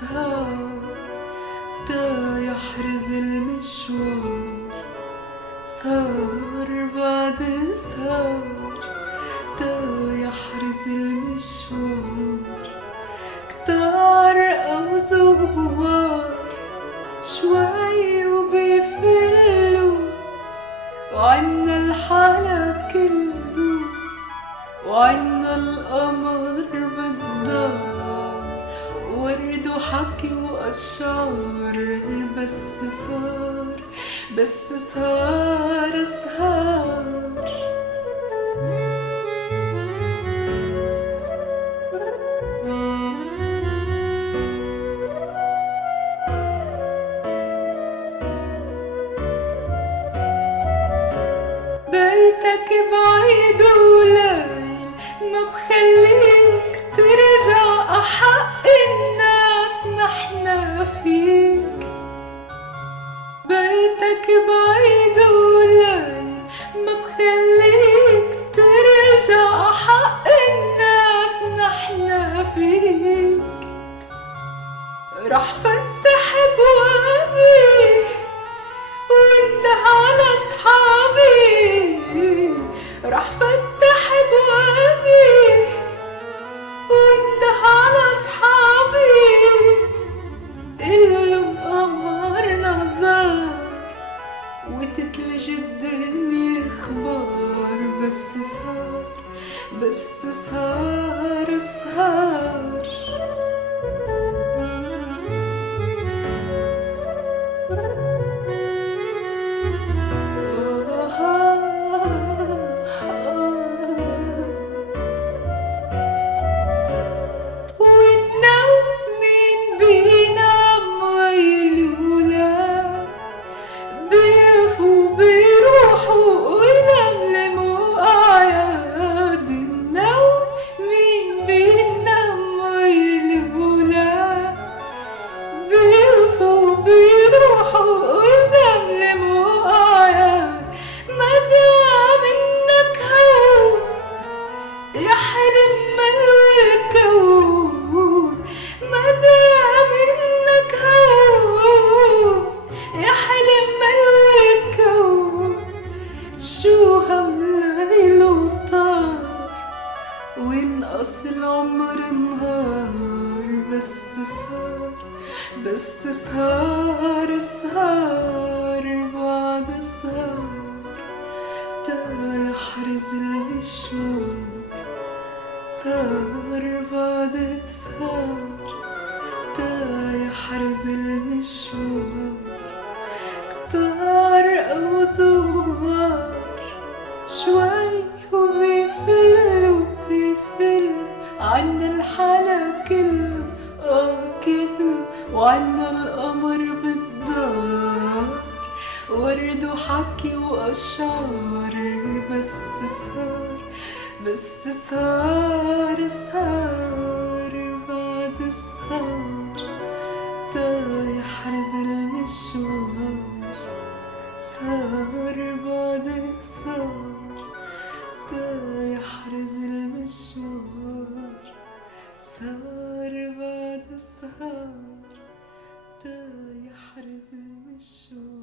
سهر تا يحرز المشوار، سهر بعد سهر تا يحرز المشوار. كتار أو زوار شوي وبيفلوا، وعنا الحلا كله، وعنا القمر بالدار، ورد وحكي وأشعار. بس صار سهر. بيتك بعيد وليل ما بخليك ترجع، أحق الناس نحنا فيك. بيتك بعيد وليل ما بخليك ترجع، أحق الناس نحنا فيك. رح فتح بوابي وانده على صحابي، رح فتح بوابي وانده على صحابي. قلن قمرنا زار وتتلج الدنيا اخبار. بس صار سهر. وينقص العمر نهار. بس سهر بعد سهر تا يحرز المشوار. سهر بعد سهر تا يحرز المشوار. كتار أو زوار شوي وبيفل عنا الحلا كله، كله، وعنا القمر بالدار، ورد وحكي وأشعار. بس صار سهر بعد سهر تا يحرز المشوار. سهر بعد سهر تا يحرز المشوار. سهر بعد سهر تا يحرز المشوار.